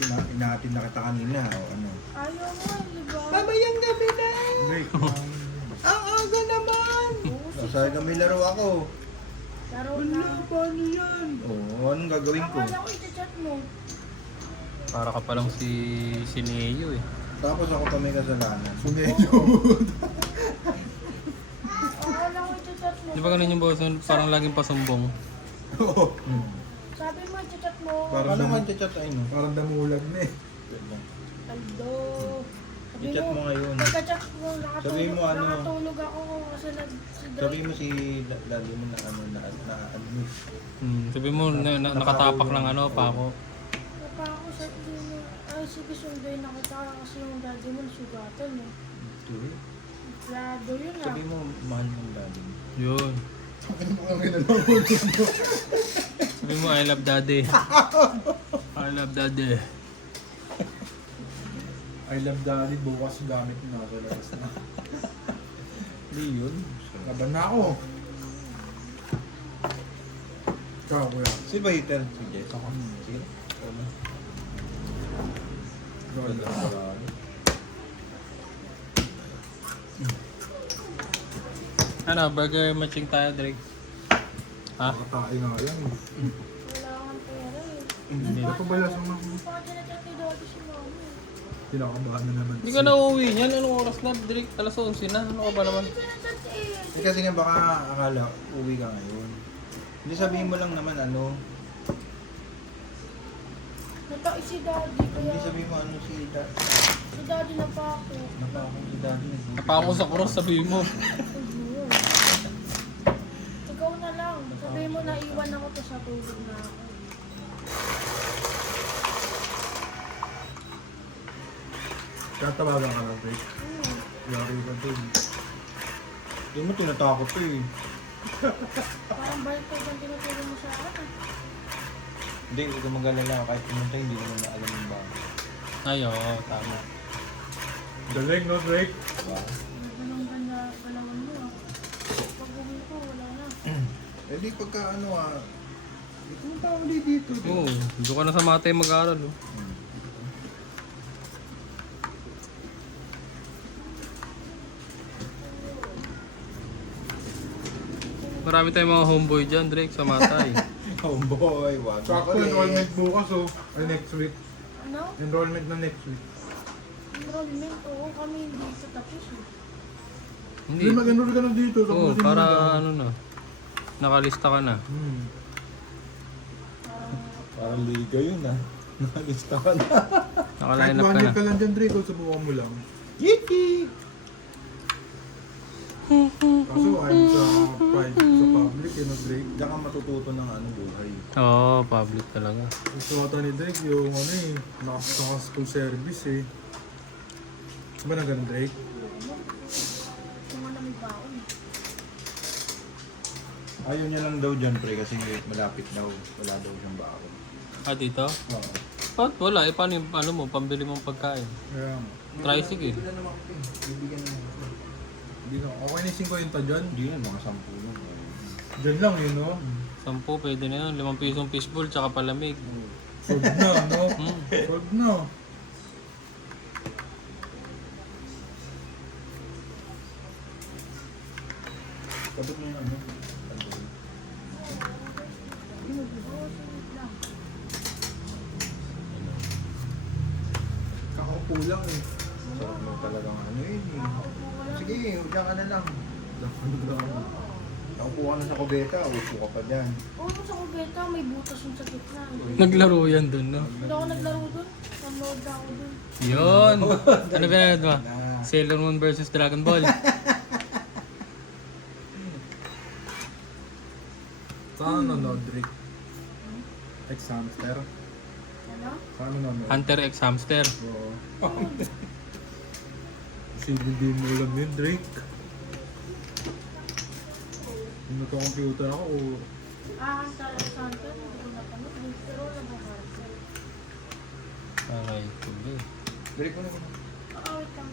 Oh, inatin na kita kanina, o ano. ayaw mo, di ba? Mamayang gabi na! Break. Ang aga naman! Oo, Sabi ka may laro ako. laro na. Paano yan? Oo, anong gagawin ko? Akala ko i-chat mo. Para ka palang si Neo eh. Tapos ako pa may kasalanan. Sumedyo. Akala ko i-chat mo. Di ba ganun yung boss? Parang laging pasumbong. Oo. Sabi mo i-chat mo. Paano man chat sa inyo? Parang damulag na eh. Aldo. Sabi I-chat mo ngayon. Nagka-chat mo, Sabi mo, ano? nakatulog ako kasi si Sabi Drake. mo si lalo mo na ano na-admit. Sabi mo, nakatapak lang ano, pa ako. Napa ako sa hindi mo. Ay, sige, sunduin na kita kasi yung daddy mo nasugatan eh. Plado yun ah. Sabi mo mahal ng daddy mo. Yun. Ano mo kami nalawag? Sabi mo, I love daddy. I love daddy. I love daddy, bukas gamit mo na sa labas na. Hindi yun. Laban na ako. Ikaw, kuya. Si ba hitter? Si Jess? Ako. Sige. Ano? Lord. Ano, burger matching tayo, Drake? Ha? Nakatae nga yan. Wala kang pera eh. Hindi. Ano pa ba yung mga Baka dinachat kay daddy si mami. pinakabahan na naman? Hindi ka na uuwi niyan. Anong oras na, Drake? Alas 11 na. Ano ka ba naman? Hindi dinachat eh. Eh kasi nga baka akala uwi ka ngayon. Hindi sabihin mo lang naman ano. Natao si daddy kaya Hindi sabihin mo ano si daddy. si daddy na pa ako. Napakong si daddy. Napako sa cross, sabihin mo. Ayun. Ikaw na lang. Sabihin mo na iwan ako to sa tulog na ako. Tatawagan ka lang, Drake. Yari ka dun. Hindi mo tinatakot to eh. Parang balik pa yung tinutulong mo sa akin. Hindi, huwag ka mag-alala. Kahit pumunta, hindi naman na alam yung bago. Ay, oo, tama. Galing, no, Drake? Wow. Ganun galawan mo ah. Pag uwi ko, wala na. Eh di pagka ano pumunta ulit dito. Oo, doon ka na sa Matay mag-aaral, oh. Marami tayong mga homeboy dyan, Drake, sa Matay. Homeboy, wag. Sakto, enrollment bukas, oh. Ay, next week. Ano? Enrollment na next week. Enrollment, oo, kami hindi sa tapos eh. Hindi, Hindi. mag-enroll ka na dito. Oo, tapusin mo para na. ano na. Nakalista ka na. Parang liga yun Nakalista ka na. Kahit Nakaline up 1 ka year na. ka lang dyan, Drake, kung subukan mo lang. Yiki! Kaso ayun sa private, sa public, no, Drake. Diyan ka matututo ng buhay. Oo, public talaga. Gusto ata ni Drake yung naka-school service eh. Ba na ganun, Drake? Kung ano may baon. Ayaw niya lang daw dyan, pre, kasi malapit daw. Wala daw siyang baon. Ah, dito? Oo. Ba't wala? Eh, paano yung, ano mo, pambili mong pagkain? Kaya, Tricycle. Bibigyan naman ko Bibigyan naman ko. hindi na. Okay na yung 50 dyan. Hindi yan, mga 10 yun. Dyan lang yun, no? 10, pwede na yun. 5 pisong fishbowl, tsaka palamig. Solve na, no? Hmm. Solve na. Kabit mo yung Kakaupo lang eh. Sarap mo talagang yun eh. Sige, diyan ka na lang. Nakaupo ka na sa kubeta, upo ka pa dyan. Oo, sa kubeta, may butas yung sa gitna. Naglaro yan dun, no? Hindi ako naglaro dun. Nanood ako dun. Yun! Ano pinanood mo? Sailor Moon versus Dragon Ball. Saan nanonood, Drake? Ex-hamster? Ano? Saan nanonood? Hunter x Hamster. Oo. CBD mo lang yun, Drake. Kung nagka-computer ako, Ah, sa Santa, hindi ko napanood. Pero nababasa. Aray, tuloy. Balik mo na. Ah, wait lang.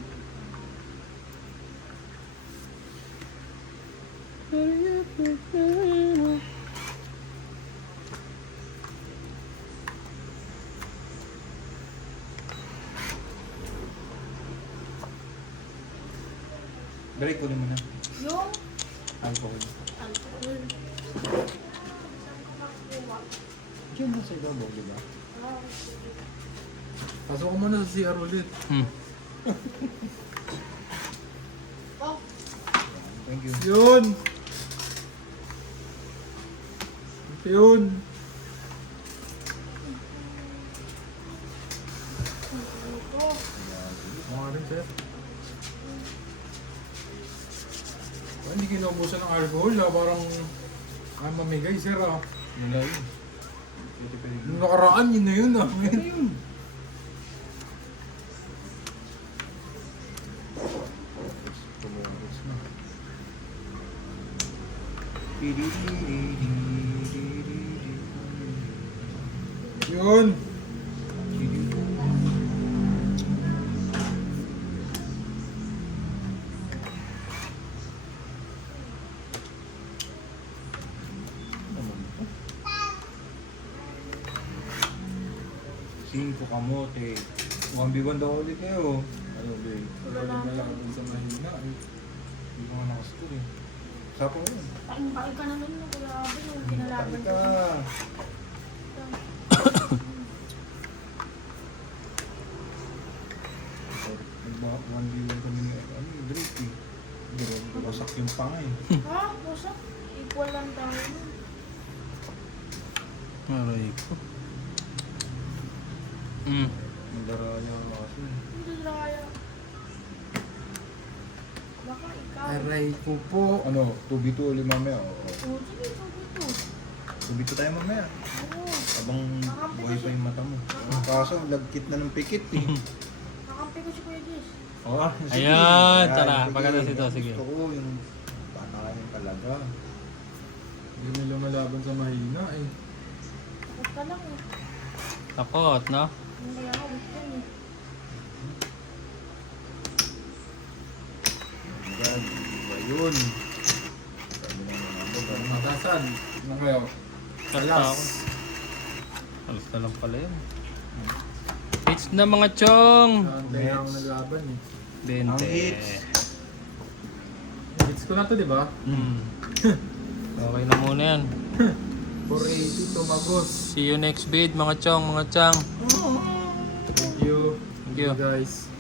Balik ko na. Yung Alcohol. alcohol. Diyan mo sa ibabaw, di ba? pasok ko muna sa CR ulit. Hmm. Oh, Thank you. Yun! Yun! ito. Mga rin, sir. Hindi kinubusan ng alcohol, parang mamigay, sir, Wala yun. Ito pa rin. Nung nakaraan, yun na yun, Tumuros na. Yun! Cinco kamote. 1v1 daw ulit kayo. Ano, babe? Wala rin na lang sa mahina, eh. Hindi ko nga nakascore eh. Sapo mo yun. Pain-pain ka na nun. Grabe yung kinalaban Tabi ko. ka. Nag-1v1 kami ni Drake eh. Wasak yung panga eh. Ha? Wasak? Equal lang tayo nun. Aray ko. Hmm. Nagdaraya ang kaso eh. Hindi kaya. Baka ikaw. Aray ko po. Ano, 2v2 ulit mamaya? Oo. Oh, sige, ito. 2v2 tayo mamaya. Oo. Habang buhay pa yung mata mo. Kaso, lagkit na ng pikit eh. Kakampi kakampi ko si Kuya Jess. Oh, Ayan, sige. tara, Sige. pagkatapos ito, sige. Gusto ko yung patakayan talaga. Hindi na lumalaban sa mahina eh. Takot ka lang eh. Takot, no? Hindi ako gusto eh. Ayan, iba yun. Sabi ng mga ako, Matasan. Ano kayo? Karta ako. Alas na lang pala yun. Hits na mga chong! Antay na ako naglaban eh. 20. Ang hits. Hits ko na to, di ba? Hmm. Okay na muna yan. 480 tumagos. See you next vid mga chong, mga chang. Thank you. Thank you. Guys.